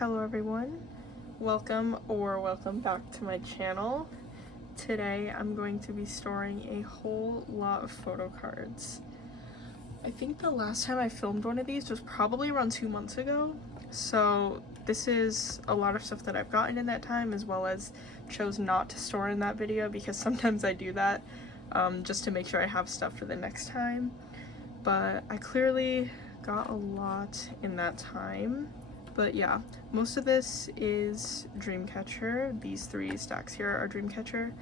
Hello everyone, welcome back to my channel. Today I'm going to be storing a whole lot of photo cards. I think the last time I filmed one of these was probably around 2 months ago, so this is a lot of stuff that I've gotten in that time, as well as chose not to store in that video because sometimes I do that just to make sure I have stuff for the next time. But I clearly got a lot in that time. But yeah, most of this is Dreamcatcher. These 3 stacks here are Dreamcatcher.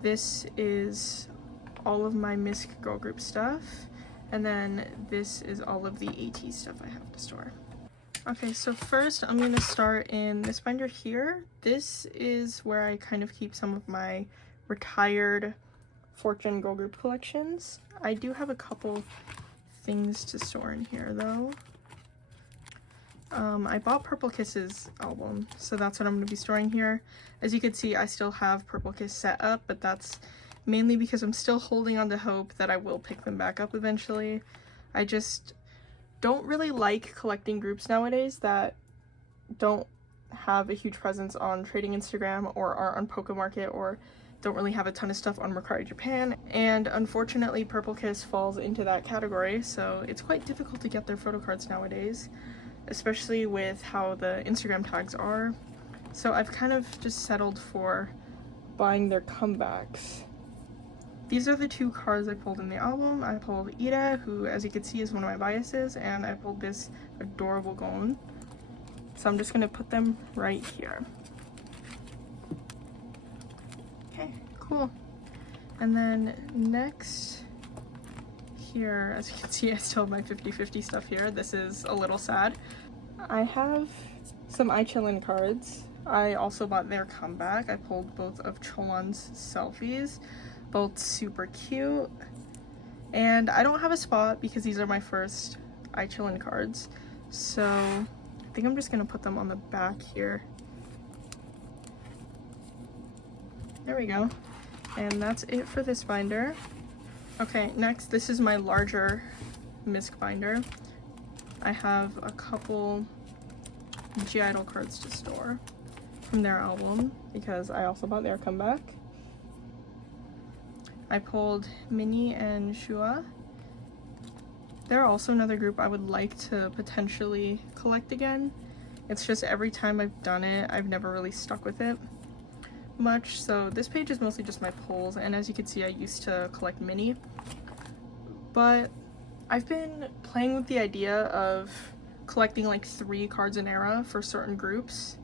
This is all of my MISC girl group stuff. And then this is all of the ateez stuff I have to store. Okay, so first I'm going to start in this binder here. This is where I kind of keep some of my retired Fortune girl group collections. I do have a couple things to store in here though. I bought Purple Kiss's album, so that's what I'm going to be storing here. As you can see, I still have Purple Kiss set up, but that's mainly because I'm still holding on to hope that I will pick them back up eventually. I just don't really like collecting groups nowadays that don't have a huge presence on Trading Instagram or are on Pokemarket or don't really have a ton of stuff on Mercari Japan, and unfortunately Purple Kiss falls into that category, so it's quite difficult to get their photo cards nowadays, especially with how the Instagram tags are. So I've kind of just settled for buying their comebacks. These are the 2 cards I pulled in the album. I pulled Ida, who as you can see is one of my biases, and I pulled this adorable Gon. So I'm just going to put them right here. Okay, cool. And then next here, as you can see, I still have my 50/50 stuff here. This is a little sad. I have some ichillin cards. I also bought their comeback. I pulled both of Cholon's selfies, both super cute. And I don't have a spot because these are my first ichillin cards. So I think I'm just gonna put them on the back here. There we go. And that's it for this binder. Okay, next, this is my larger MISC binder. I have a couple gidle cards to store from their album because I also bought their comeback. I pulled Minnie and Shua. They're also another group I would like to potentially collect again. It's just every time I've done it, I've never really stuck with it much. So this page is mostly just my pulls, and as you can see, I used to collect Minnie, but I've been playing with the idea of collecting like 3 cards an era for certain groups,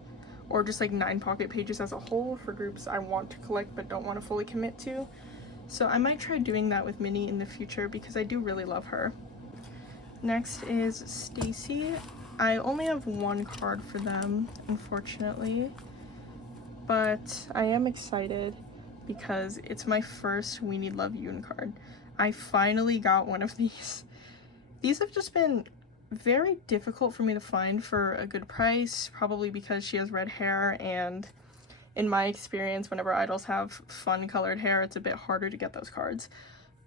or just like 9 pocket pages as a whole for groups I want to collect but don't want to fully commit to. So I might try doing that with Minnie in the future because I do really love her. Next is stayc. I only have 1 card for them, unfortunately, but I am excited because it's my first We Need Love Yoon card. I finally got one of these. These have just been very difficult for me to find for a good price, probably because she has red hair, and in my experience, whenever idols have fun colored hair, it's a bit harder to get those cards.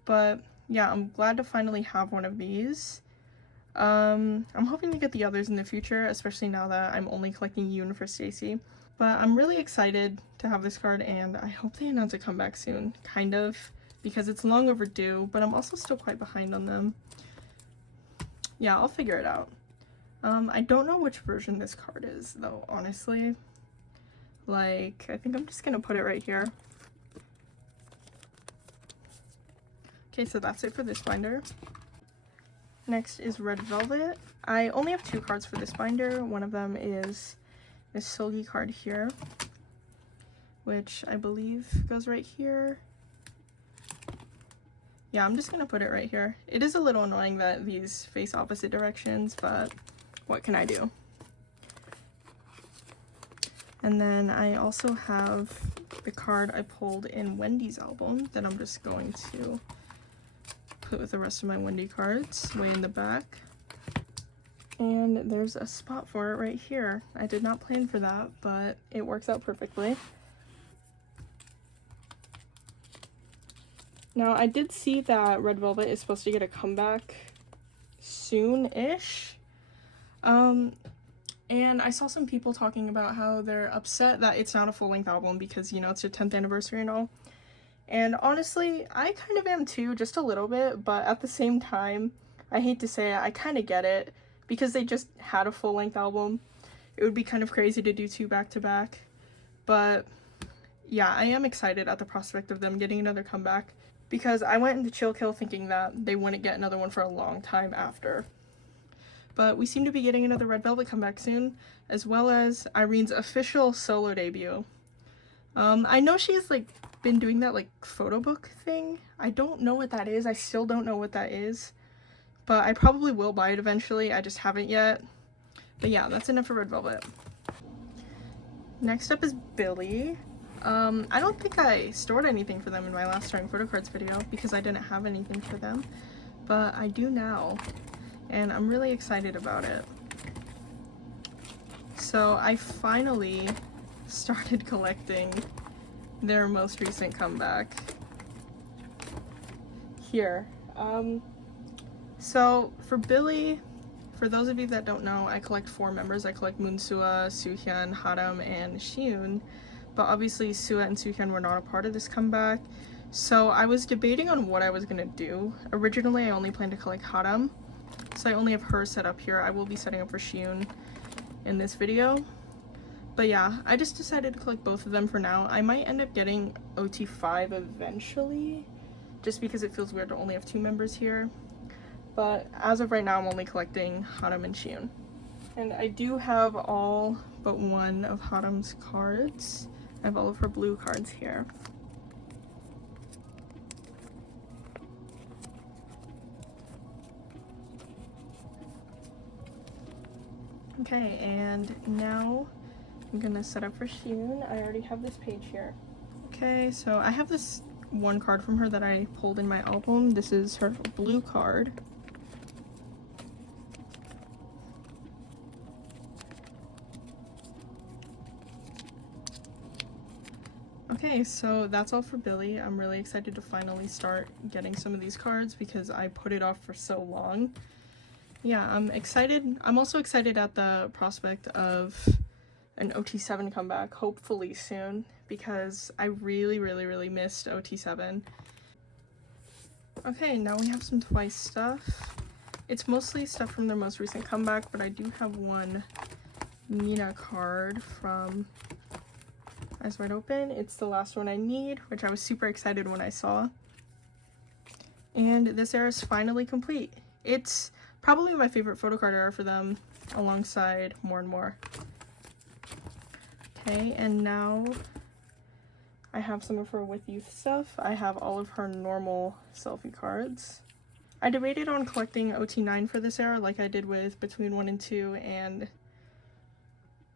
But yeah, I'm glad to finally have one of these. I'm hoping to get the others in the future, especially now that I'm only collecting Yoon for stayc. But I'm really excited to have this card, and I hope they announce a comeback soon, kind of, because it's long overdue, but I'm also still quite behind on them. Yeah, I'll figure it out. I don't know which version this card is, though, honestly. Like, I think I'm just gonna put it right here. Okay, so that's it for this binder. Next is Red Velvet. I only have 2 cards for this binder. One of them is this Solgi card here, which I believe goes right here. Yeah, I'm just gonna put it right here. It is a little annoying that these face opposite directions, but what can I do? And then I also have the card I pulled in Wendy's album that I'm just going to put with the rest of my Wendy cards way in the back. And there's a spot for it right here. I did not plan for that, but it works out perfectly. Now, I did see that Red Velvet is supposed to get a comeback soon-ish. And I saw some people talking about how they're upset that it's not a full-length album because, you know, it's your 10th anniversary and all. And honestly, I kind of am too, just a little bit, but at the same time, I hate to say it, I kind of get it, because they just had a full-length album. It would be kind of crazy to do 2 back-to-back, but yeah, I am excited at the prospect of them getting another comeback, because I went into Chill Kill thinking that they wouldn't get another one for a long time after. But we seem to be getting another Red Velvet comeback soon, as well as Irene's official solo debut. I know she's like been doing that like photo book thing. I don't know what that is. I still don't know what that is, but I probably will buy it eventually. I just haven't yet. But yeah, that's enough for Red Velvet. Next up is Billlie. I don't think I stored anything for them in my last starting photo cards video because I didn't have anything for them, but I do now, and I'm really excited about it. So I finally started collecting their most recent comeback here. So for Billlie, for those of you that don't know, I collect 4 members. I collect Moonsua, Soohyun, Haram, and Shiun, but obviously Sua and Soohyun were not a part of this comeback, so I was debating on what I was gonna do. Originally I only planned to collect Haram, so I only have her set up here. I will be setting up for Shiun in this video. But yeah, I just decided to collect both of them for now. I might end up getting OT5 eventually, just because it feels weird to only have 2 members here. But as of right now, I'm only collecting Haram and Shiun. And I do have all but one of Haram's cards. I have all of her blue cards here. Okay, and now I'm gonna set up for Shiun. I already have this page here. Okay, so I have this one card from her that I pulled in my album. This is her blue card. Okay, so that's all for Billlie. I'm really excited to finally start getting some of these cards because I put it off for so long. Yeah, I'm excited. I'm also excited at the prospect of an OT7 comeback, hopefully soon, because I really missed OT7. Okay, now we have some Twice stuff. It's mostly stuff from their most recent comeback, but I do have one Mina card from Eyes Wide Open. It's the last one I need, which I was super excited when I saw. And this era is finally complete. It's probably my favorite photo card era for them, alongside More and More. Okay, and now I have some of her With Youth stuff. I have all of her normal selfie cards. I debated on collecting OT9 for this era, like I did with Between 1 and 2 and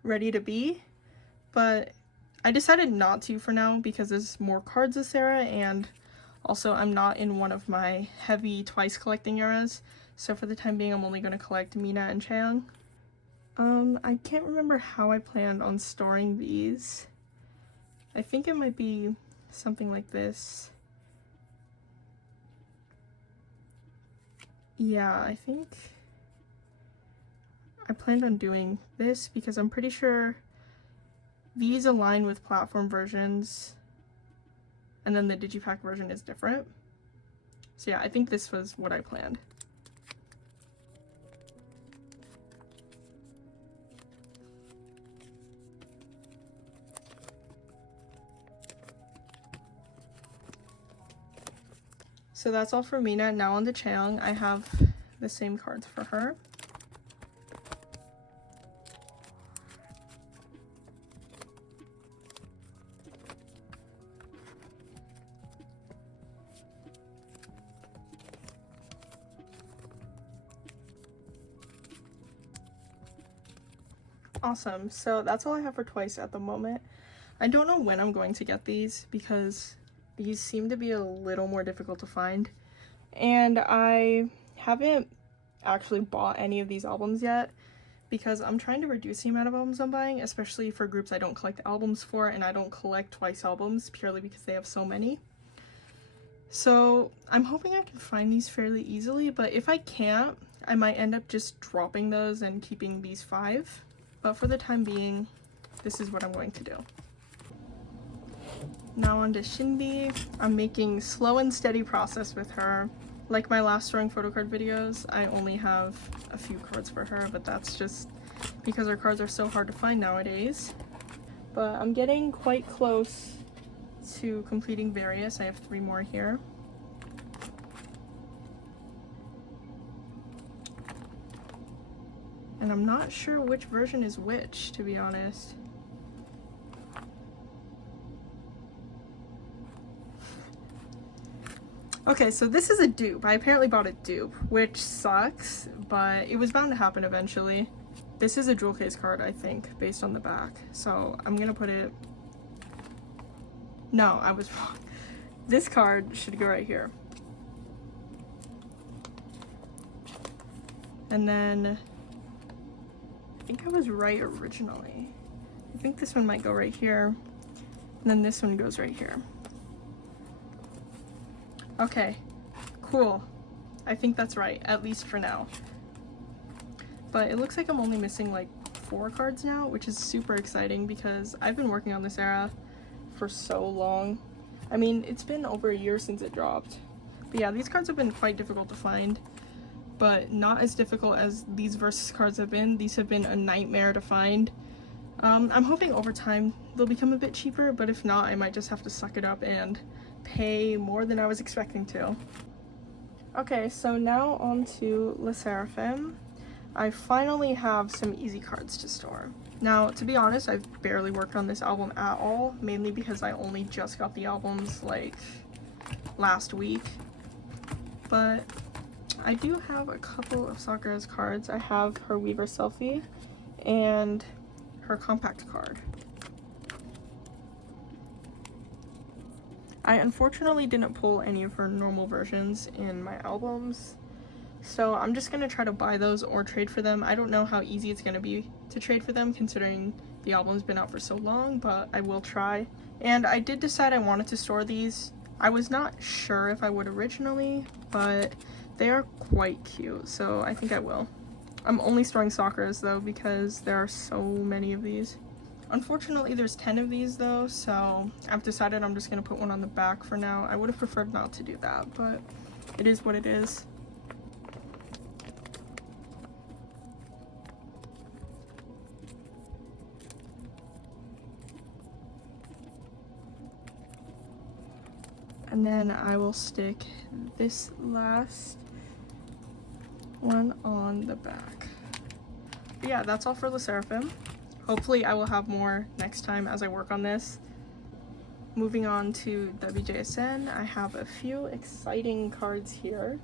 Ready to Be, but I decided not to for now because there's more cards this era, and also I'm not in one of my heavy Twice collecting eras, so for the time being I'm only going to collect Mina and Chang. I can't remember how I planned on storing these. I think it might be something like this. Yeah, I think I planned on doing this because I'm pretty sure these align with platform versions, and then the digipack version is different. So yeah, I think this was what I planned. So that's all for Mina. Now on to Chang. I have the same cards for her. Awesome. So that's all I have for Twice at the moment. I don't know when I'm going to get these because these seem to be a little more difficult to find, and I haven't actually bought any of these albums yet because I'm trying to reduce the amount of albums I'm buying, especially for groups I don't collect albums for, and I don't collect Twice albums purely because they have so many. So I'm hoping I can find these fairly easily, but if I can't, I might end up just dropping those and keeping these 5. but for the time being, this is what I'm going to do. Now on to Shinbi. I'm making slow and steady process with her. Like my last storing photocard videos, I only have a few cards for her, but that's just because her cards are so hard to find nowadays. But I'm getting quite close to completing various. I have 3 more here. And I'm not sure which version is which, to be honest. Okay, so this is a dupe. I apparently bought a dupe, which sucks, but it was bound to happen eventually. This is a jewel case card, I think, based on the back. So I'm gonna put it... No, I was wrong. This card should go right here. And then... I think I was right originally. I think this one might go right here. And then this one goes right here. Okay, cool. I think that's right, at least for now. But it looks like I'm only missing like 4 cards now, which is super exciting because I've been working on this era for so long. I mean, it's been over a year since it dropped. But yeah, these cards have been quite difficult to find, but not as difficult as these Versus cards have been. These have been a nightmare to find. I'm hoping over time they'll become a bit cheaper, but if not, I might just have to suck it up and pay more than I was expecting to. Okay, so now on to sserafim. I finally have some easy cards to store. Now, to be honest, I've barely worked on this album at all, mainly because I only just got the albums like last week. But I do have a couple of Sakura's cards. I have her Weaver Selfie and her compact card. I unfortunately didn't pull any of her normal versions in my albums, so I'm just going to try to buy those or trade for them. I don't know how easy it's going to be to trade for them considering the album's been out for so long, but I will try. And I did decide I wanted to store these. I was not sure if I would originally, but they are quite cute, so I think I will. I'm only storing Sakura's though because there are so many of these. Unfortunately, there's 10 of these though, so I've decided I'm just going to put one on the back for now. I would have preferred not to do that, but it is what it is. And then I will stick this last one on the back. But yeah, that's all for sserafim. Hopefully I will have more next time as I work on this. Moving on to wjsn, I have a few exciting cards here.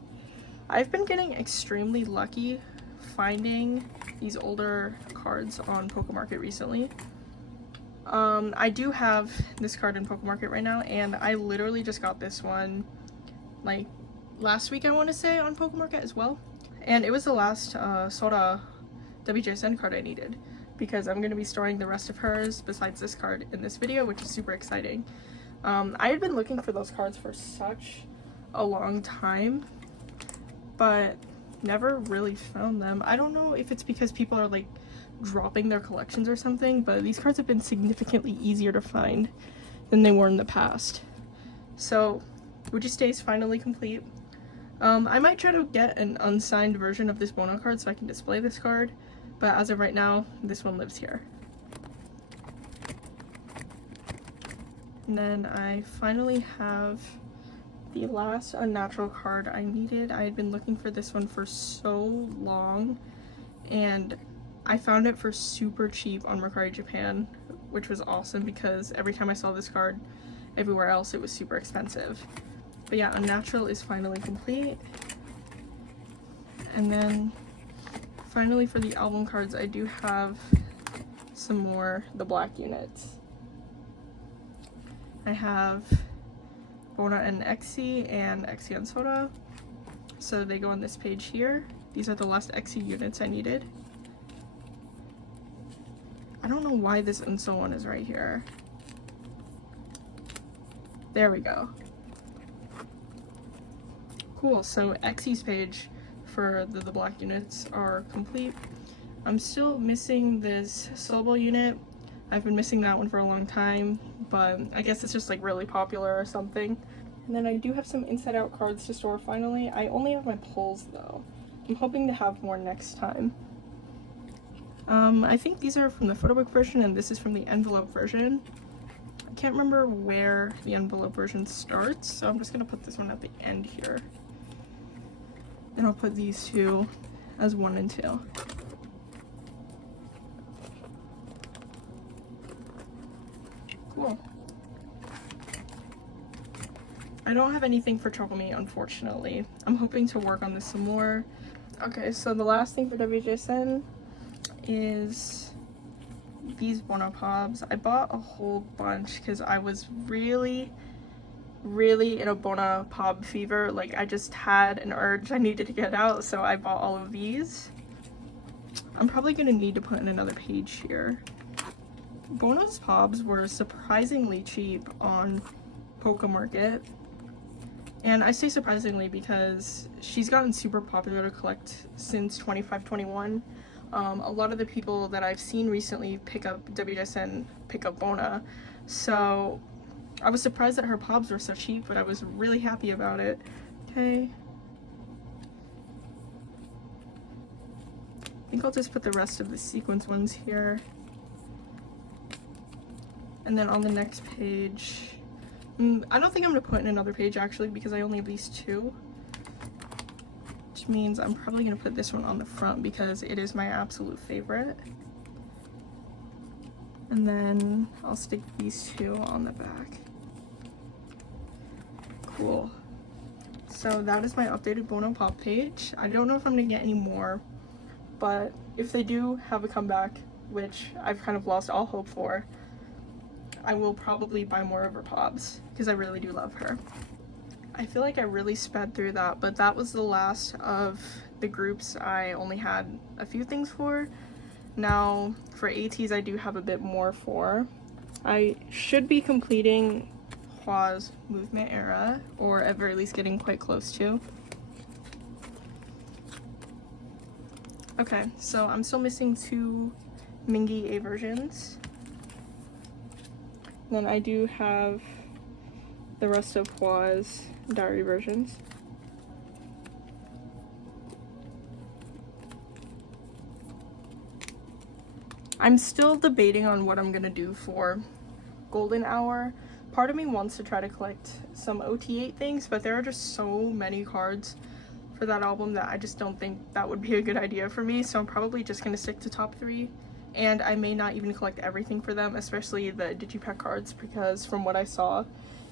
I've been getting extremely lucky finding these older cards on PokeMarket recently. I do have this card in PokeMarket right now, and I literally just got this one like last week, I want to say, on PokeMarket as well. And it was the last Sora wjsn card I needed, because I'm going to be storing the rest of hers besides this card in this video, which is super exciting. I had been looking for those cards for such a long time, but never really found them. I don't know if it's because people are like dropping their collections or something, but these cards have been significantly easier to find than they were in the past. So wjsn is finally complete. I might try to get an unsigned version of this Bono card so I can display this card, but as of right now, this one lives here. And then I finally have the last unnatural card I needed. I had been looking for this one for so long, and I found it for super cheap on Mercari Japan, which was awesome because every time I saw this card everywhere else it was super expensive. But yeah, unnatural is finally complete. And then finally for the album cards, I do have some more, the black units. I have Bona and Exy and Exy and Sora. So they go on this page here. These are the last Exy units I needed. I don't know why this Unso one is right here. There we go. Cool, so Exy's page for the black units are complete. I'm still missing this syllable unit. I've been missing that one for a long time, but I guess it's just like really popular or something. And then I do have some inside out cards to store finally. I only have my pulls though. I'm hoping to have more next time. I think these are from the photo book version and this is from the envelope version. I can't remember where the envelope version starts, so I'm just gonna put this one at the end here. And I'll put these two as 1 and 2. Cool. I don't have anything for Trouble Me, unfortunately. I'm hoping to work on this some more. Okay, so the last thing for wjsn is these Bono Pobs. I bought a whole bunch because I was really in a Bono Pob fever. Like, I just had an urge I needed to get out, so I bought all of these. I'm probably gonna need to put in another page here. Bono's Pobs were surprisingly cheap on Poke Market. And I say surprisingly because she's gotten super popular to collect since 25-21. A lot of the people that I've seen recently pick up wjsn pick up Bona. So I was surprised that her Pobs were so cheap, but I was really happy about it. Okay. I think I'll just put the rest of the sequence ones here. And then on the next page, I don't think I'm gonna put in another page actually because I only have these 2. Which means I'm probably gonna put this one on the front because it is my absolute favorite. And then I'll stick these 2 on the back. Cool. So that is my updated Bono Pop page. I don't know if I'm gonna get any more, but if they do have a comeback, which I've kind of lost all hope for, I will probably buy more of her Pobs because I really do love her. I feel like I really sped through that, but that was the last of the groups I only had a few things for. Now for ateez I do have a bit more for. I should be completing Hwa's movement era, or at very least getting quite close to. Okay, so I'm still missing 2 Mingi A versions. Then I do have the rest of Hwa's diary versions. I'm still debating on what I'm gonna do for Golden Hour. Part of me wants to try to collect some OT8 things, but there are just so many cards for that album that I just don't think that would be a good idea for me, so I'm probably just gonna stick to top 3. And I may not even collect everything for them, especially the digipack cards, because from what I saw,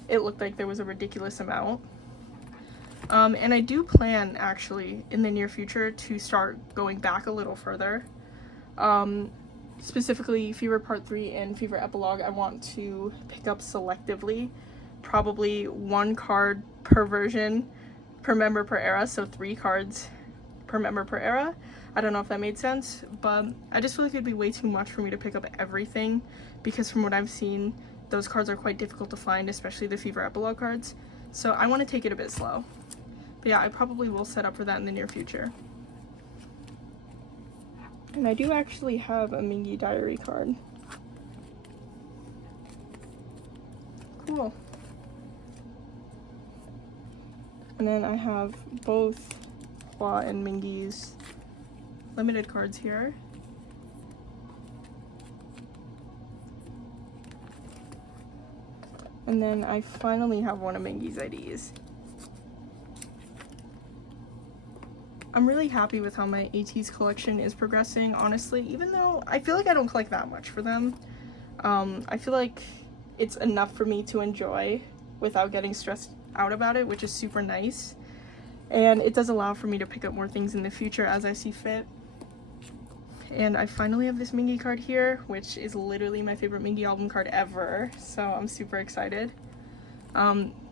it looked like there was a ridiculous amount. And I do plan, actually, in the near future to start going back a little further. Specifically, Fever Part 3 and Fever Epilogue, I want to pick up selectively. Probably 1 card per version, per member per era, so 3 cards per member per era. I don't know if that made sense, but I just feel like it'd be way too much for me to pick up everything because from what I've seen, those cards are quite difficult to find, especially the Fever Epilogue cards. So I want to take it a bit slow. But yeah, I probably will set up for that in the near future. And I do actually have a Mingi diary card. Cool. And then I have both Hwa and Mingi's limited cards here. And then I finally have one of Mingi's IDs. I'm really happy with how my ateez collection is progressing, honestly, even though I feel like I don't collect that much for them. I feel like it's enough for me to enjoy without getting stressed out about it, which is super nice. And it does allow for me to pick up more things in the future as I see fit. And I finally have this Mingi card here, which is literally my favorite Mingi album card ever, so I'm super excited.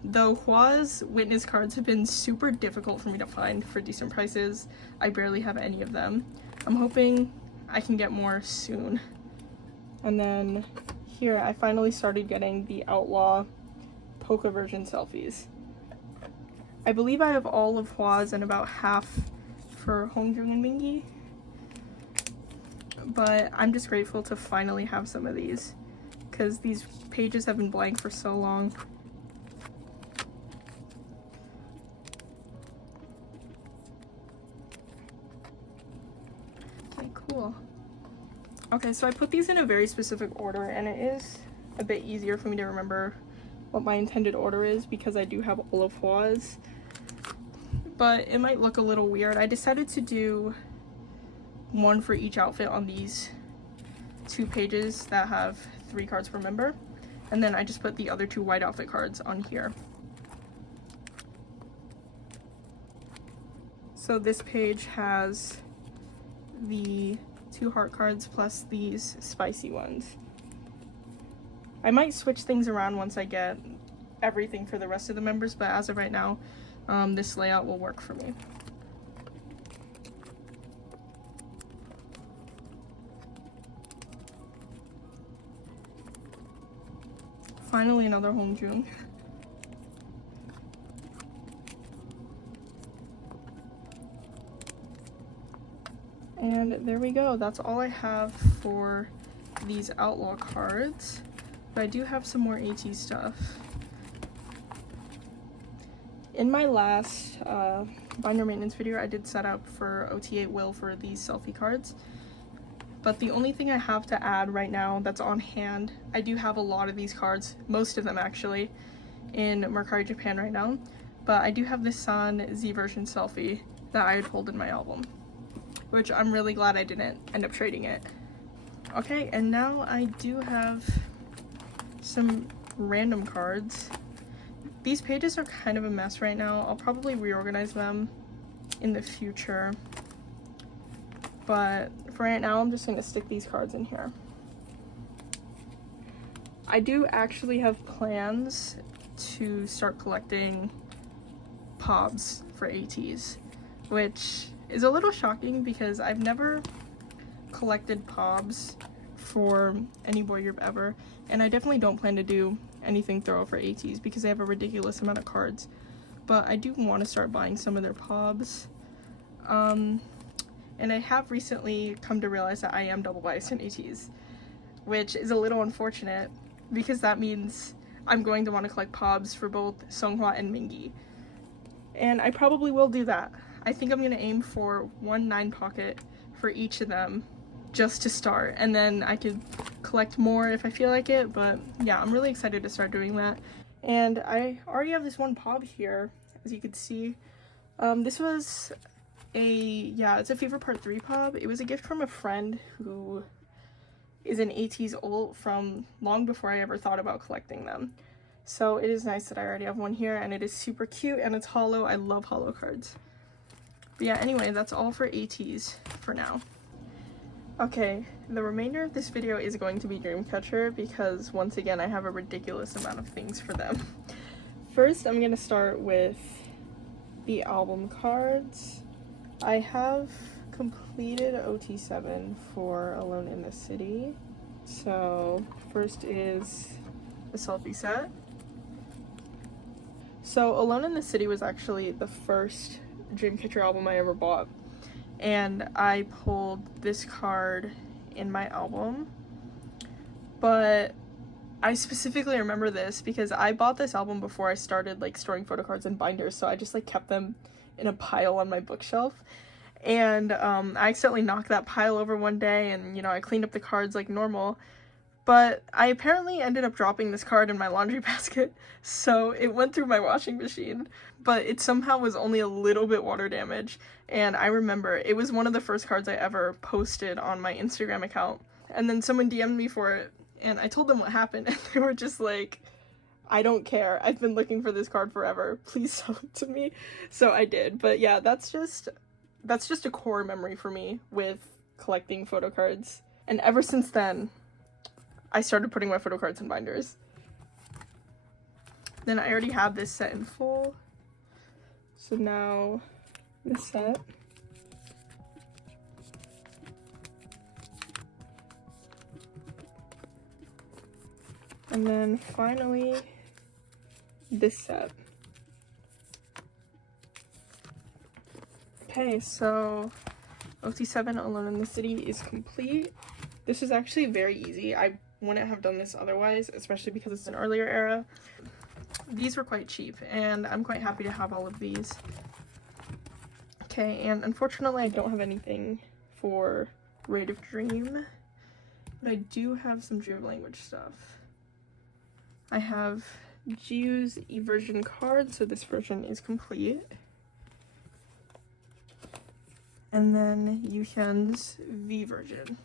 Though Hwa's witness cards have been super difficult for me to find for decent prices, I barely have any of them. I'm hoping I can get more soon. And then here I finally started getting the Outlaw Polka version selfies. I believe I have all of Hwa's and about half for Hongjung and Mingi. but I'm just grateful to finally have some of these because these pages have been blank for so long. Okay, cool. Okay, so I put these in a very specific order, and it is a bit easier for me to remember what my intended order is because I do have all of Hua's, but it might look a little weird. I decided to do one for each outfit on these 2 pages that have 3 cards per member, and then I just put the other 2 white outfit cards on here. So this page has the 2 heart cards plus these spicy ones. I might switch things around once I get everything for the rest of the members, but as of right now, this layout will work for me. Finally, another Hongjung. And there we go. That's all I have for these outlaw cards. But I do have some more ateez stuff. In my last binder maintenance video, I did set up for OT8 Will for these selfie cards. But the only thing I have to add right now that's on hand, I do have a lot of these cards, most of them actually, in Mercari Japan right now. But I do have this San Z version selfie that I had pulled in my album, which I'm really glad I didn't end up trading it. Okay, and now I do have some random cards. These pages are kind of a mess right now. I'll probably reorganize them in the future, but for right now I'm just going to stick these cards in here. I do actually have plans to start collecting pobs for ateez, which is a little shocking because I've never collected pobs for any boy group ever, and I definitely don't plan to do anything thorough for ateez because they have a ridiculous amount of cards, but I do want to start buying some of their pobs. And I have recently come to realize that I am double biased in ateez, which is a little unfortunate because that means I'm going to want to collect pobs for both Seonghwa and Mingi, and I probably will do that. I think I'm going to aim for 1 9 pocket for each of them just to start, and then I could collect more if I feel like it. But yeah, I'm really excited to start doing that. And I already have this one pob here, as you can see. This was it's a Fever Part 3 pob. It was a gift from a friend who is an ateez ult from long before I ever thought about collecting them. So it is nice that I already have one here, and it is super cute, and it's hollow. I love hollow cards. But yeah, anyway, that's all for ateez for now. Okay, the remainder of this video is going to be Dreamcatcher because once again I have a ridiculous amount of things for them. First, I'm going to start with the album cards. I have completed OT7 for Alone in the City. So first is the selfie set. So Alone in the City was actually the first Dreamcatcher album I ever bought, and I pulled this card in my album, but I specifically remember this because I bought this album before I started like storing photocards in binders, so I just like kept them in a pile on my bookshelf, and I accidentally knocked that pile over one day, and you know, I cleaned up the cards like normal, but I apparently ended up dropping this card in my laundry basket, so it went through my washing machine, but it somehow was only a little bit water damage. And I remember it was one of the first cards I ever posted on my Instagram account, and then someone DM'd me for it, and I told them what happened, and they were just like, I don't care, I've been looking for this card forever, please sell it to me. So I did. But yeah, that's just a core memory for me with collecting photo cards, and ever since then I started putting my photo cards in binders. Then I already have this set in full, so now this set. And then finally this set. Okay, so OT7 Alone in the City is complete. This is actually very easy. I wouldn't have done this otherwise, especially because it's an earlier era. These were quite cheap, and I'm quite happy to have all of these. Okay, and unfortunately I don't have anything for Rate of Dream, but I do have some Dream language stuff. I have Jiu's E-version card, so this version is complete. And then Yuhyun's V version.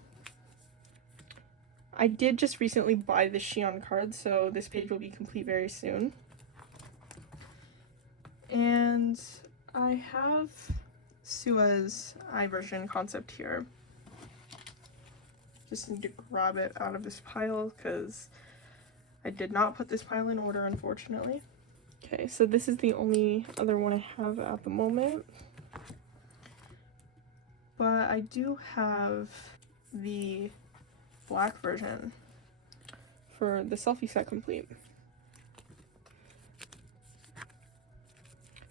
I did just recently buy the Xion card, so this page will be complete very soon. And I have Sua's I version concept here. Just need to grab it out of this pile because I did not put this pile in order, unfortunately. Okay, so this is the only other one I have at the moment. But I do have the black version for the selfie set complete.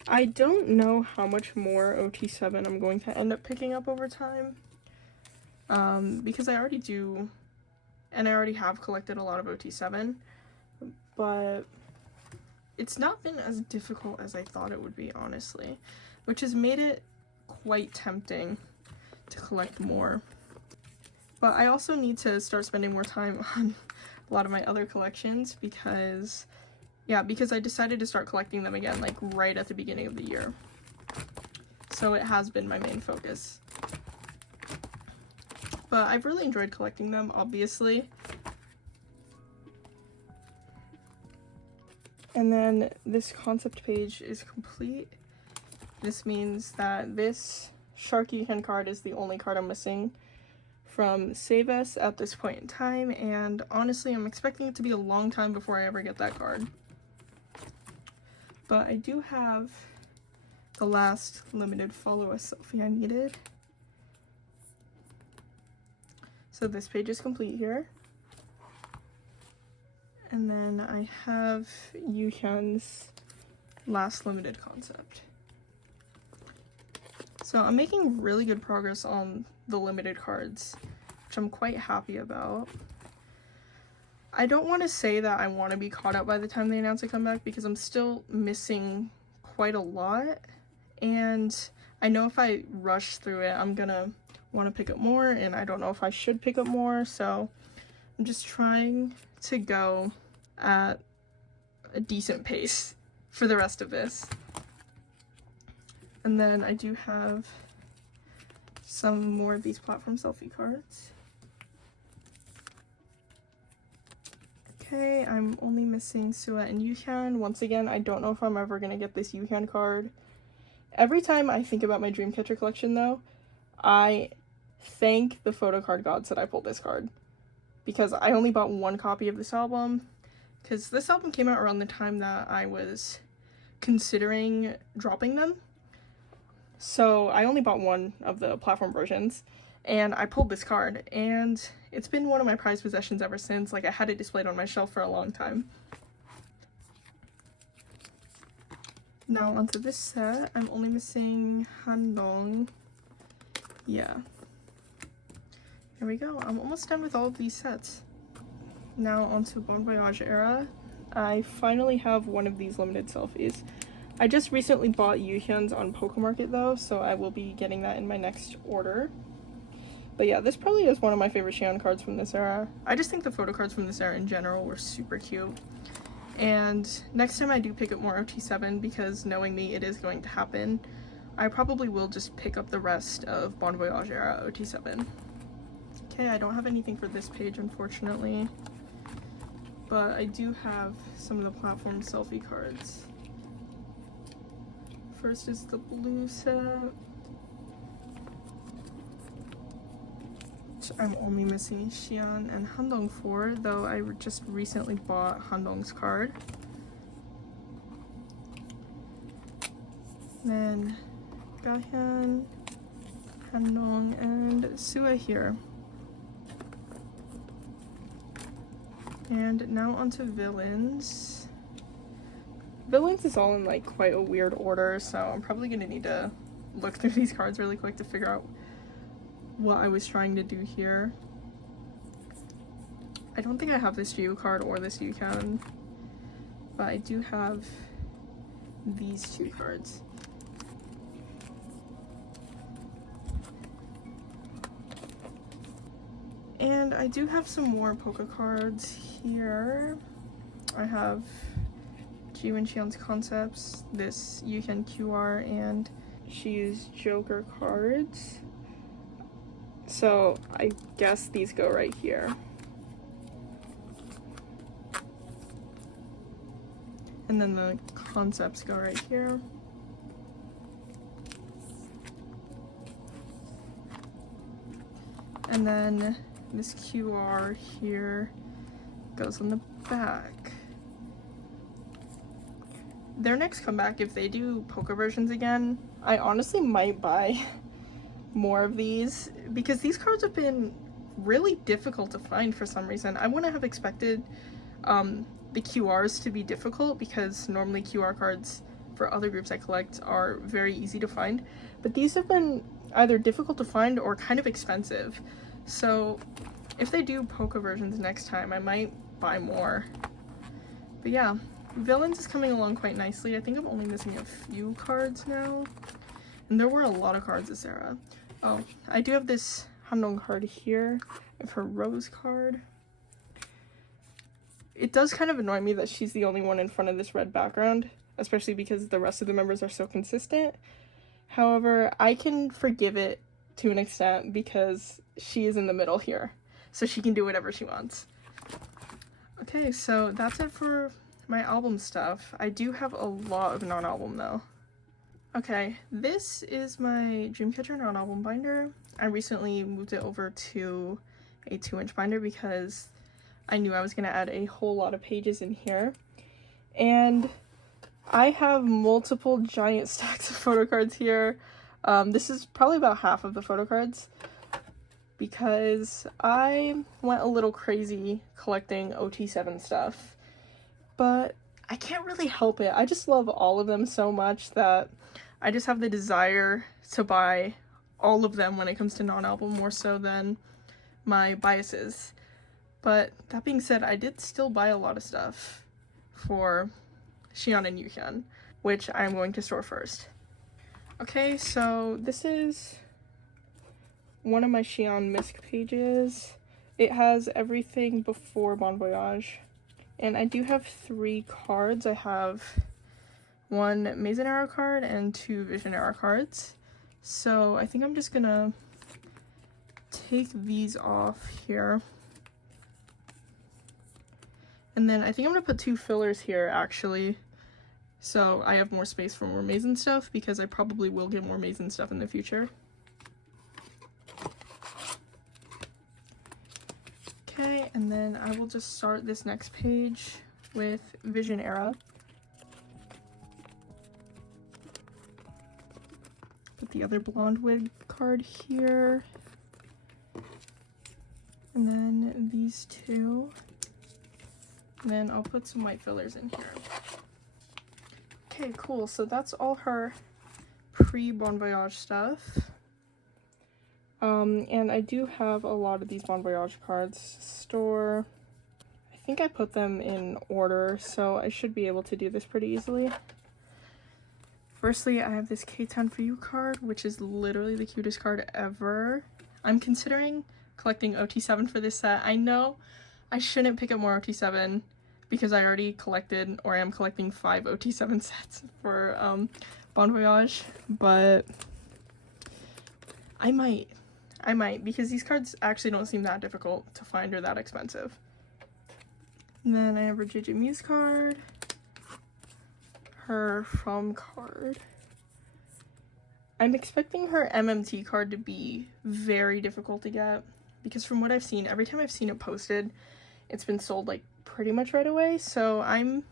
I don't know how much more OT7 I'm going to end up picking up over time, because I already do, and I already have collected a lot of OT7, but it's not been as difficult as I thought it would be, honestly, which has made it quite tempting to collect more. But I also need to start spending more time on a lot of my other collections because I decided to start collecting them again, like right at the beginning of the year. So it has been my main focus. But I've really enjoyed collecting them, obviously. And then this concept page is complete. This means that this Shark Yuhyun card is the only card I'm missing from Save Us at this point in time, and honestly I'm expecting it to be a long time before I ever get that card. But I do have the last limited follow us selfie I needed. So this page is complete here. And then I have Yuhyun's last limited concept. So I'm making really good progress on the limited cards, which I'm quite happy about. I don't want to say that I want to be caught up by the time they announce a comeback because I'm still missing quite a lot, and I know if I rush through it I'm gonna want to pick up more, and I don't know if I should pick up more, so I'm just trying to go at a decent pace for the rest of this. And then I do have some more of these platform selfie cards. Okay, I'm only missing Sua and Yuhyun. Once again, I don't know if I'm ever gonna get this Yuhyun card. Every time I think about my dreamcatcher collection though, I thank the photo card gods that I pulled this card. Because I only bought one copy of this album, because this album came out around the time that I was considering dropping them. So I only bought one of the platform versions, and I pulled this card, and it's been one of my prized possessions ever since. Like, I had it displayed on my shelf for a long time. Now onto this set, I'm only missing Handong. Yeah. There we go, I'm almost done with all of these sets. Now onto Bon Voyage era. I finally have one of these limited selfies. I just recently bought Yuhyun's on Pokemarket though, so I will be getting that in my next order. But yeah, this probably is one of my favorite Xion cards from this era. I just think the photo cards from this era in general were super cute. And next time I do pick up more OT7, because knowing me, it is going to happen, I probably will just pick up the rest of Bon Voyage era OT7. Okay, I don't have anything for this page, unfortunately. But I do have some of the platform selfie cards. First is the blue set, which I'm only missing Xion and Handong for, though I just recently bought Handong's card. Then Gahyun, Handong, and Sua here. And now onto villains. Villains is all in like quite a weird order, so I'm probably gonna need to look through these cards really quick to figure out what I was trying to do here. I don't think I have this view card or this UCAN, but I do have these two cards. And I do have some more photocards here. I have Jiwon Cheon's Concepts, this UCAN QR, and she used Joker cards. So I guess these go right here. And then the concepts go right here. And then this QR here goes on the back. Their next comeback, if they do poker versions again, I honestly might buy more of these because these cards have been really difficult to find for some reason. I wouldn't have expected the QRs to be difficult because normally QR cards for other groups I collect are very easy to find, but these have been either difficult to find or kind of expensive. So if they do poker versions next time, I might buy more. But yeah, Villains is coming along quite nicely. I think I'm only missing a few cards now, and there were a lot of cards this era. Oh, I do have this Handong card here. I have her Rose card. It does kind of annoy me that she's the only one in front of this red background, especially because the rest of the members are so consistent. However, I can forgive it to an extent because she is in the middle here, so she can do whatever she wants. Okay, so that's it for my album stuff. I do have a lot of non-album though. Okay, this is my Dreamcatcher non-album binder. I recently moved it over to a 2-inch binder because I knew I was going to add a whole lot of pages in here. And I have multiple giant stacks of photo cards here. This is probably about half of the photo cards because I went a little crazy collecting OT7 stuff, but I can't really help it. I just love all of them so much that I just have the desire to buy all of them when it comes to non-album, more so than my biases. But that being said, I did still buy a lot of stuff for Xi'an and Yuhyun, which I'm going to store first. Okay, so this is one of my Xi'an misc pages. It has everything before Bon Voyage. And I do have 3 cards. I have 1 Maison Arrow card and 2 Vision Arrow cards. So I think I'm just gonna take these off here. And then I think I'm gonna put 2 fillers here actually, so I have more space for more Maison stuff, because I probably will get more Maison stuff in the future. Okay, and then I will just start this next page with Vision Era. Put the other blonde wig card here. And then these 2. And then I'll put some white fillers in here. Okay, cool. So that's all her pre-Bon Voyage stuff. And I do have a lot of these Bon Voyage cards. Store. I think I put them in order, so I should be able to do this pretty easily. Firstly, I have this K10 for You card, which is literally the cutest card ever. I'm considering collecting OT7 for this set. I know I shouldn't pick up more OT7 because I already collected, or am collecting 5 OT7 sets for Bon Voyage, but I might, because these cards actually don't seem that difficult to find or that expensive. And then I have her JJ Muse card, her From card. I'm expecting her MMT card to be very difficult to get, because from what I've seen, every time I've seen it posted, it's been sold like pretty much right away, so I'm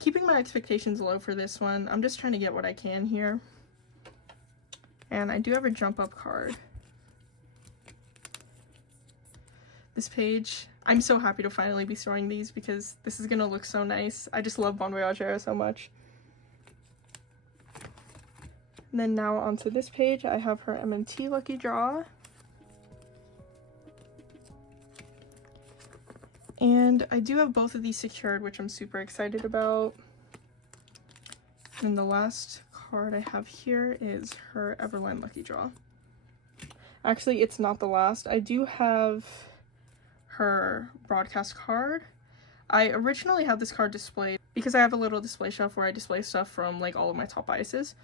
keeping my expectations low for this one. I'm just trying to get what I can here. And I do have a Jump Up card. This page, I'm so happy to finally be storing these because this is gonna look so nice. I just love Bon Voyage era so much. And then now onto this page, I have her MMT Lucky Draw. And I do have both of these secured, which I'm super excited about. And the last card I have here is her Everline Lucky Draw. Actually, it's not the last. I do have her broadcast card. I originally had this card displayed because I have a little display shelf where I display stuff from like all of my top biases.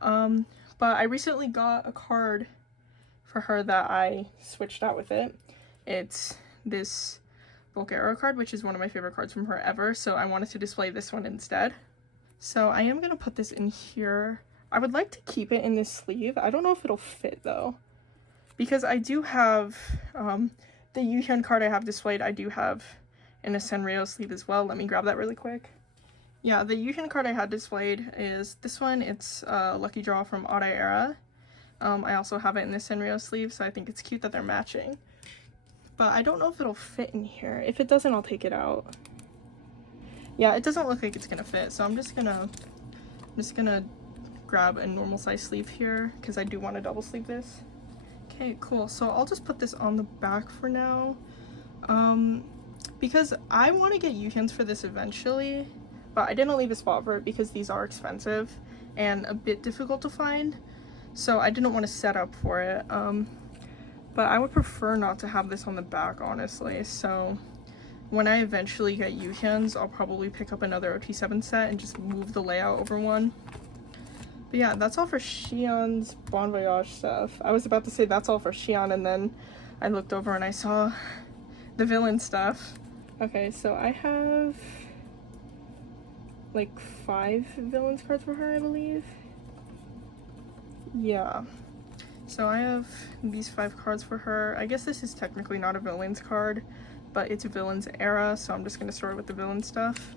But I recently got a card for her that I switched out with it. It's this bulk arrow card, which is one of my favorite cards from her ever, so I wanted to display this one instead. So I am going to put this in here. I would like to keep it in this sleeve. I don't know if it'll fit though, because I do have the Yuhyun card I have displayed, I do have in a Sanrio sleeve as well. Let me grab that really quick. Yeah, the Yuhyun card I had displayed is this one. It's a Lucky Draw from Oddeye Era. I also have it in the Sanrio sleeve, so I think it's cute that they're matching. But I don't know if it'll fit in here. If it doesn't, I'll take it out. Yeah, it doesn't look like it's gonna fit, so I'm just gonna grab a normal size sleeve here because I do want to double sleeve this. Okay, cool. So I'll just put this on the back for now. Because I want to get Yuhyuns for this eventually, but I didn't leave a spot for it because these are expensive and a bit difficult to find, so I didn't want to set up for it. But I would prefer not to have this on the back, honestly, so when I eventually get Yuhyuns, I'll probably pick up another OT7 set and just move the layout over one. But yeah, that's all for Xi'an's Bon Voyage stuff. I was about to say that's all for Xi'an, and then I looked over and I saw the villain stuff. Okay, so I have like 5 villains cards for her, I believe. Yeah. So I have these 5 cards for her. I guess this is technically not a villains card, but it's a villains era, so I'm just gonna start with the villain stuff.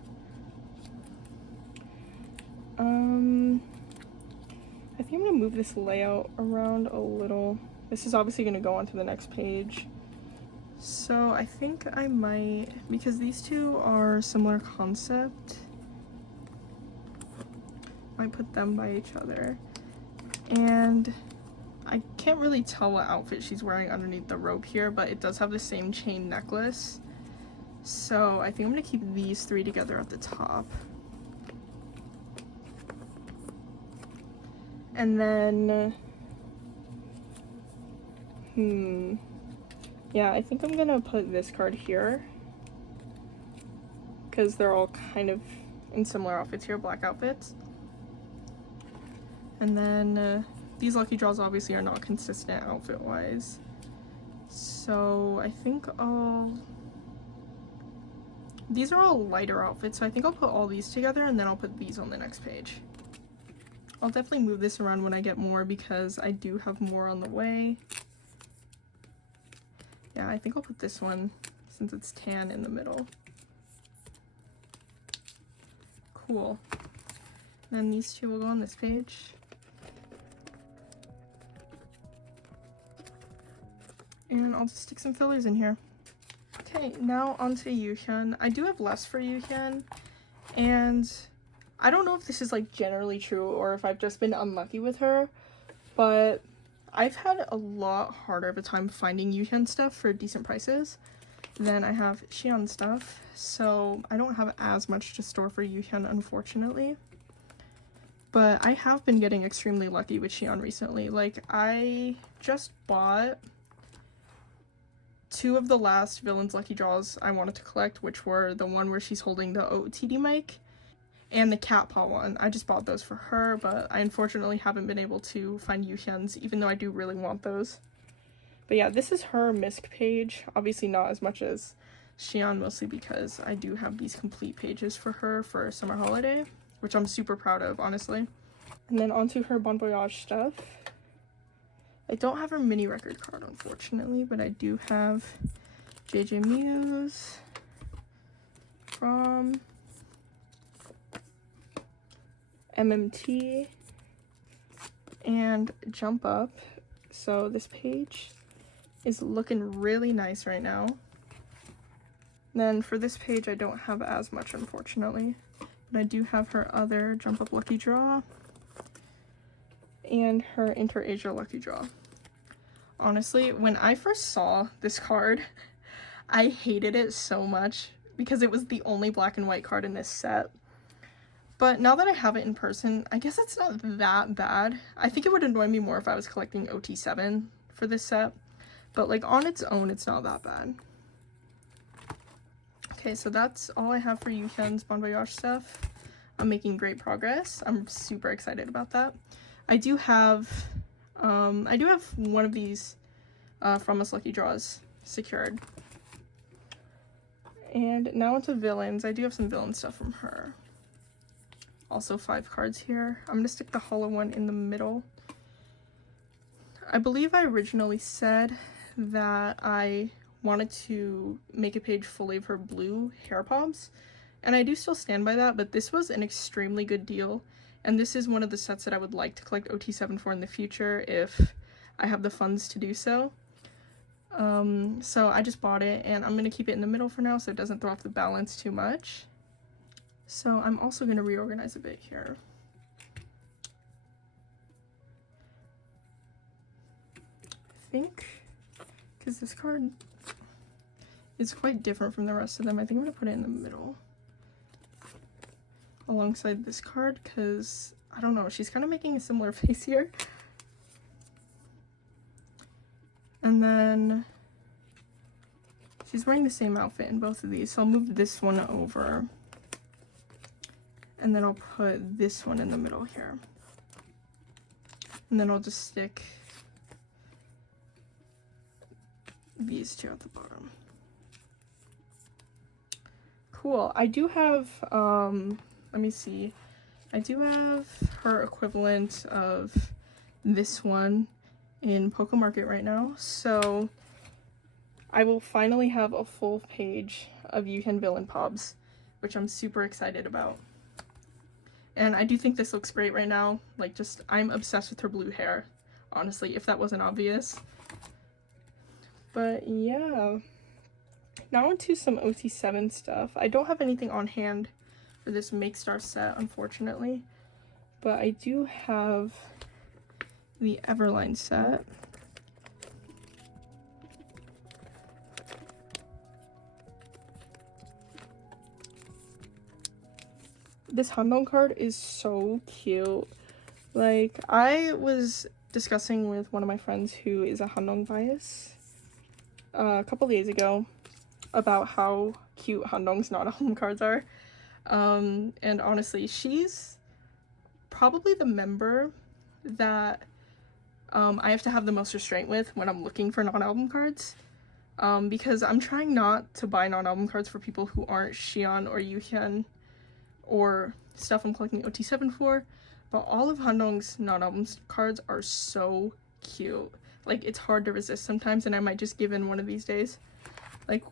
I think I'm gonna move this layout around a little. This is obviously gonna go on to the next page. So I think I might, because these two are similar concept, might put them by each other. And I can't really tell what outfit she's wearing underneath the robe here, but it does have the same chain necklace. So I think I'm gonna keep these 3 together at the top. And then, yeah, I think I'm gonna put this card here because they're all kind of in similar outfits here, black outfits. And then these lucky draws obviously are not consistent outfit wise, so I think these are all lighter outfits, so I think I'll put all these together and then I'll put these on the next page. I'll definitely move this around when I get more because I do have more on the way. Yeah, I think I'll put this one since it's tan in the middle. Cool. Then these two will go on this page. And I'll just stick some fillers in here. Okay, now onto Yuhyun. I do have less for Yuhyun, and I don't know if this is like generally true or if I've just been unlucky with her, but I've had a lot harder of a time finding Yuhyun stuff for decent prices than I have Xi'an stuff, so I don't have as much to store for Yuhyun, unfortunately. But I have been getting extremely lucky with Xi'an recently. Like, I just bought 2 of the last Villain's Lucky Draws I wanted to collect, which were the one where she's holding the OOTD mic and the cat paw one. I just bought those for her, but I unfortunately haven't been able to find Yuhyun's, even though I do really want those. But yeah, this is her MISC page. Obviously not as much as Xi'an, mostly because I do have these complete pages for her for summer holiday, which I'm super proud of, honestly. And then onto her Bon Voyage stuff. I don't have her mini record card, unfortunately, but I do have JJ Muse from MMT and Jump Up. So this page is looking really nice right now. Then for this page I don't have as much, unfortunately, but I do have her other Jump Up Lucky Draw and her Inter-Asia Lucky Draw. Honestly, when I first saw this card, I hated it so much because it was the only black and white card in this set. But now that I have it in person, I guess it's not that bad. I think it would annoy me more if I was collecting OT7 for this set. But like on its own, it's not that bad. Okay, so that's all I have for Yuhyun's Bon Voyage stuff. I'm making great progress. I'm super excited about that. I do have one of these From Us Lucky Draws secured. And now into villains. I do have some villain stuff from her. Also 5 cards here. I'm gonna stick the hollow one in the middle. I believe I originally said that I wanted to make a page fully of her blue hair pops, and I do still stand by that, but this was an extremely good deal, and this is one of the sets that I would like to collect OT7 for in the future if I have the funds to do so. So I just bought it, and I'm gonna keep it in the middle for now so it doesn't throw off the balance too much. So I'm also gonna reorganize a bit here. I think, because this card is quite different from the rest of them, I think I'm gonna put it in the middle alongside this card, because I don't know, she's kind of making a similar face here. And then she's wearing the same outfit in both of these, so I'll move this one over. And then I'll put this one in the middle here. And then I'll just stick these two at the bottom. Cool. I do have, let me see. I do have her equivalent of this one in Poke Market right now. So I will finally have a full page of Yuhyun villain pobs, which I'm super excited about. And I do think this looks great right now. Like, just, I'm obsessed with her blue hair, honestly, if that wasn't obvious. But yeah, now into some OT7 stuff. I don't have anything on hand for this Make Star set, unfortunately, but I do have the Everline set. This Handong card is so cute. Like, I was discussing with one of my friends who is a Handong bias a couple days ago about how cute Handong's nonalbum cards are. And honestly, she's probably the member that I have to have the most restraint with when I'm looking for non-album cards. Because I'm trying not to buy non-album cards for people who aren't Xion or Yuhyun or stuff I'm collecting OT7 for, but all of Handong's non-album cards are so cute. Like, it's hard to resist sometimes, and I might just give in one of these days. Like,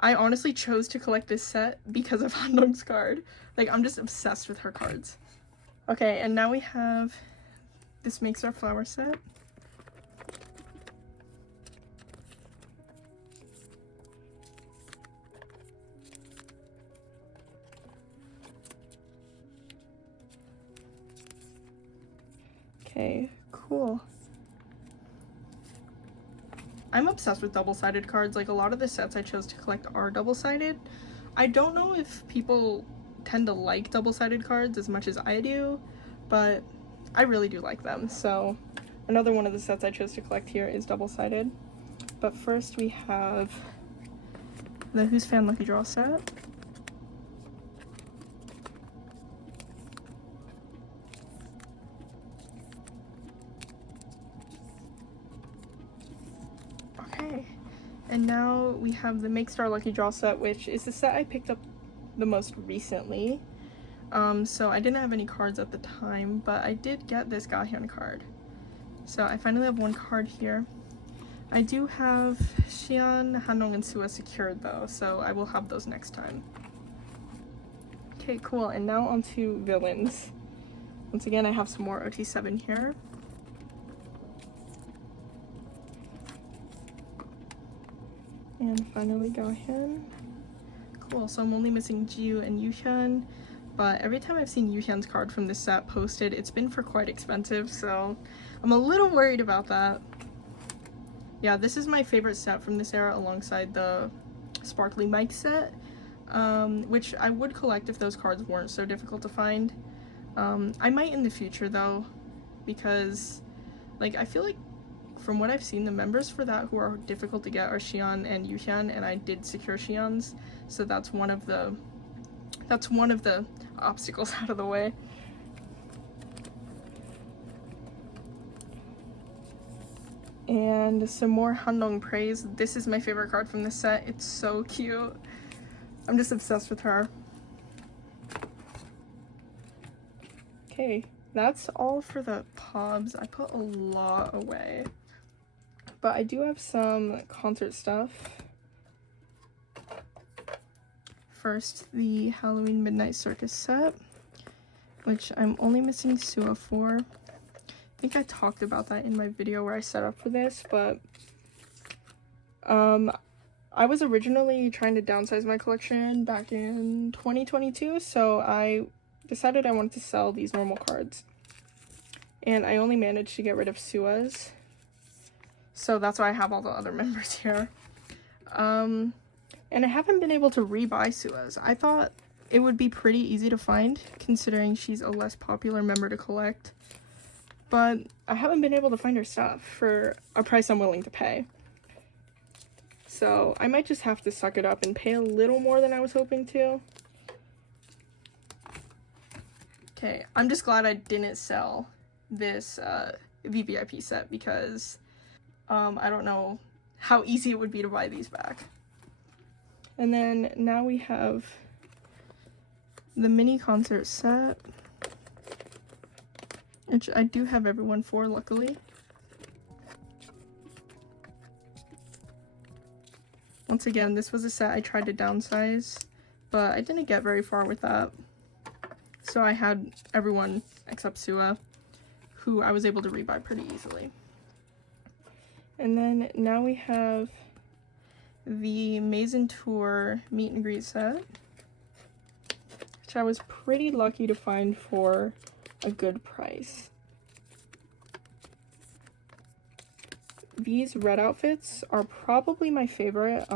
I honestly chose to collect this set because of Handong's card. Like, I'm just obsessed with her cards. Okay, and now we have this Makes Our Flower set. Okay, cool. I'm obsessed with double-sided cards. Like, a lot of the sets I chose to collect are double-sided. I don't know if people tend to like double-sided cards as much as I do, but I really do like them. So another one of the sets I chose to collect here is double-sided. But first we have the Who's Fan Lucky Draw set. And now we have the Make Star Lucky Draw set, which is the set I picked up the most recently. So I didn't have any cards at the time, but I did get this Gahyun card. So I finally have one card here. I do have Xion, Handong, and Sua secured though, so I will have those next time. Okay, cool, and now onto villains. Once again, I have some more OT7 here. And finally Gahyun. Cool, so I'm only missing Jiu and Yuhyun, but every time I've seen Yuhyun's card from this set posted, it's been for quite expensive, so I'm a little worried about that. Yeah, this is my favorite set from this era alongside the Sparkly Mike set, which I would collect if those cards weren't so difficult to find. I might in the future though, because like I feel like from what I've seen, the members for that who are difficult to get are Xian and Yuhyun, and I did secure Xian's, so that's one of the obstacles out of the way. And some more Handong Praise. This is my favorite card from this set. It's so cute. I'm just obsessed with her. Okay, that's all for the pobs. I put a lot away. But I do have some concert stuff. First, the Halloween Midnight Circus set, which I'm only missing Sua for. I think I talked about that in my video where I set up for this, but I was originally trying to downsize my collection back in 2022, so I decided I wanted to sell these normal cards. And I only managed to get rid of Sua's, so that's why I have all the other members here. And I haven't been able to rebuy Sua's. I thought it would be pretty easy to find, considering she's a less popular member to collect. But I haven't been able to find her stuff for a price I'm willing to pay. So I might just have to suck it up and pay a little more than I was hoping to. Okay, I'm just glad I didn't sell this VVIP set because I don't know how easy it would be to buy these back. And then now we have the mini concert set, which I do have everyone for, luckily. Once again, this was a set I tried to downsize, but I didn't get very far with that. So I had everyone except Sua, who I was able to rebuy pretty easily. And then now we have the Maison Tour meet and greet set, which I was pretty lucky to find for a good price. These red outfits are probably my favorite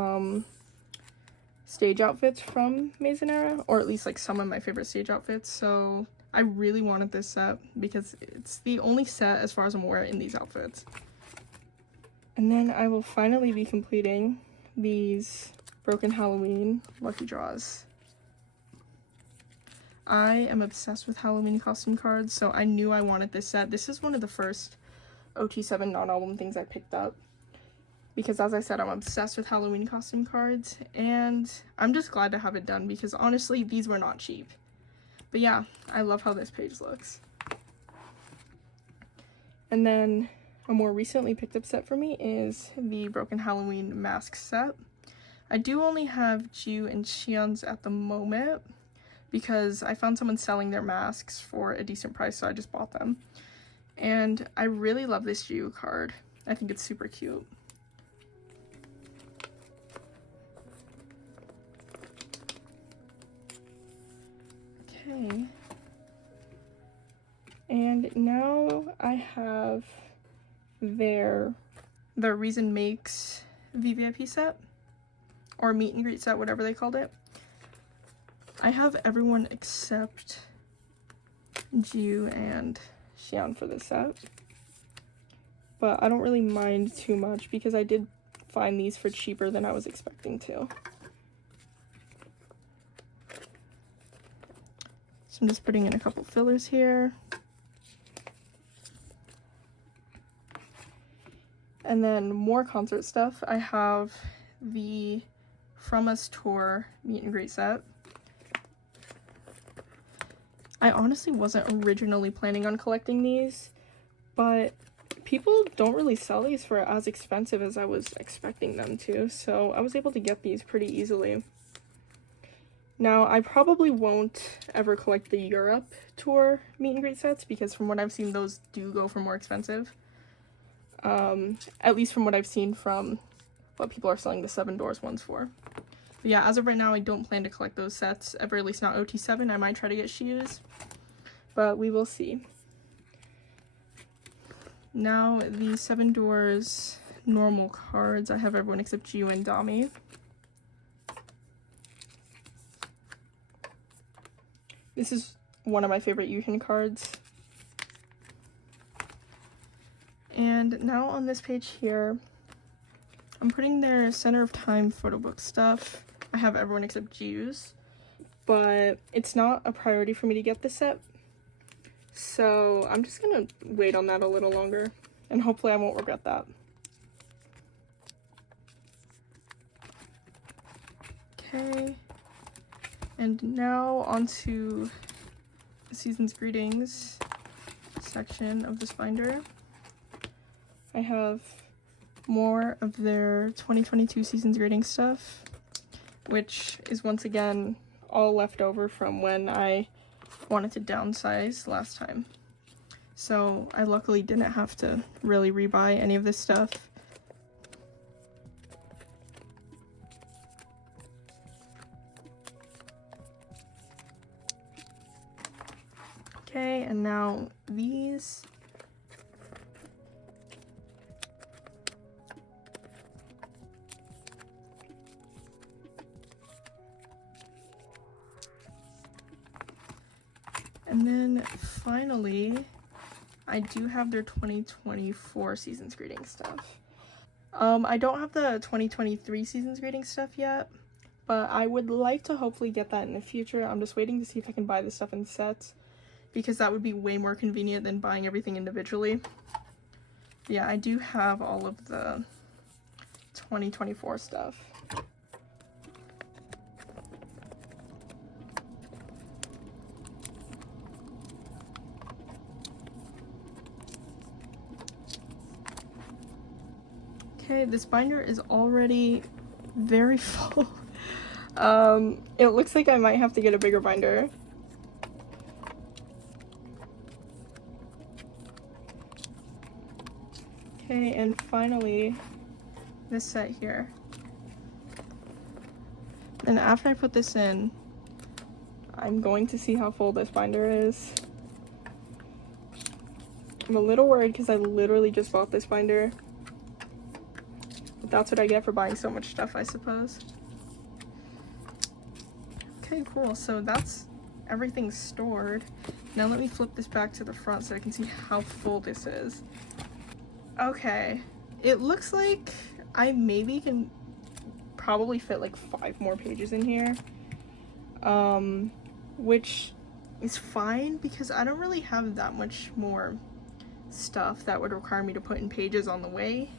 stage outfits from Maison Era, or at least like some of my favorite stage outfits, so I really wanted this set because it's the only set as far as I'm aware in these outfits. And then I will finally be completing these Broken Halloween lucky draws. I am obsessed with Halloween costume cards, so I knew I wanted this set. This is one of the first OT7 non-album things I picked up because, as I said, I'm obsessed with Halloween costume cards, and I'm just glad to have it done because honestly these were not cheap. But yeah, I love how this page looks. And then a more recently picked up set for me is the Broken Halloween mask set. I do only have Jiu and Xian's at the moment because I found someone selling their masks for a decent price, so I just bought them. And I really love this Jiu card. I think it's super cute. Okay. And now I have their Reason Makes VVIP set, or meet and greet set, whatever they called it. I have everyone except Jiu and Xian for this set, but I don't really mind too much because I did find these for cheaper than I was expecting to. So I'm just putting in a couple fillers here. And then more concert stuff. I have the From Us Tour meet and greet set. I honestly wasn't originally planning on collecting these, but people don't really sell these for as expensive as I was expecting them to, so I was able to get these pretty easily. Now, I probably won't ever collect the Europe tour meet and greet sets because from what I've seen, those do go for more expensive. At least from what I've seen from what people are selling the 7 Doors ones for. But yeah, as of right now, I don't plan to collect those sets, ever, at least not OT7. I might try to get Shiu's, but we will see. Now, the 7 Doors normal cards. I have everyone except Jiu and Dami. This is one of my favorite Yuhin cards. And now on this page here, I'm putting their Center of Time photo book stuff. I have everyone except Jiu's, but it's not a priority for me to get this set. So I'm just gonna wait on that a little longer, and hopefully I won't regret that. Okay, and now onto the Season's Greetings section of this binder. I have more of their 2022 Season's Greetings stuff, which is once again all left over from when I wanted to downsize last time. So I luckily didn't have to really rebuy any of this stuff. Okay, and now these. And then finally, I do have their 2024 Season's Greetings stuff. I don't have the 2023 Season's Greetings stuff yet, but I would like to hopefully get that in the future. I'm just waiting to see if I can buy this stuff in sets, because that would be way more convenient than buying everything individually. Yeah, I do have all of the 2024 stuff. Okay, this binder is already very full. It looks like I might have to get a bigger binder. Okay, and finally, this set here. And after I put this in, I'm going to see how full this binder is. I'm a little worried because I literally just bought this binder. But that's what I get for buying so much stuff, I suppose. Okay, cool. So that's everything stored. Now let me flip this back to the front so I can see how full this is. Okay, it looks like I maybe can probably fit like 5 more pages in here, which is fine because I don't really have that much more stuff that would require me to put in pages on the way.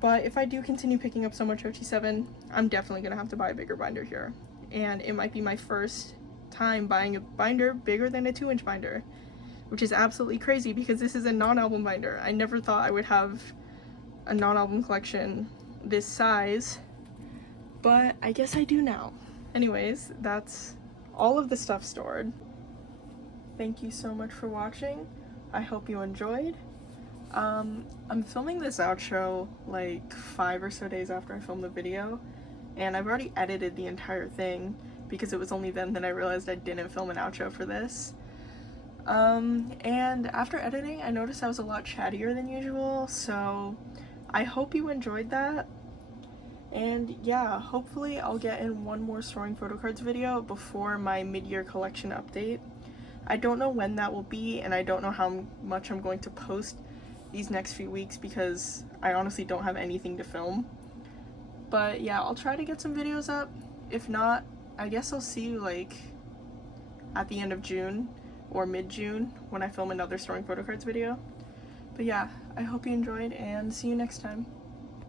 But if I do continue picking up so much OT7, I'm definitely gonna have to buy a bigger binder here, and it might be my first time buying a binder bigger than a 2-inch binder, which is absolutely crazy because this is a non-album binder. I never thought I would have a non-album collection this size, but I guess I do now. Anyways, that's all of the stuff stored. Thank you so much for watching. I hope you enjoyed. I'm filming this outro like 5 or so days after I filmed the video, and I've already edited the entire thing because it was only then that I realized I didn't film an outro for this. And after editing, I noticed I was a lot chattier than usual, so I hope you enjoyed that. And yeah, hopefully I'll get in one more storing photo cards video before my mid-year collection update. I don't know when that will be, and I don't know how much I'm going to post these next few weeks because I honestly don't have anything to film. But yeah, I'll try to get some videos up. If not, I guess I'll see you like at the end of June or mid-June when I film another storing photo cards video. But yeah, I hope you enjoyed and see you next time.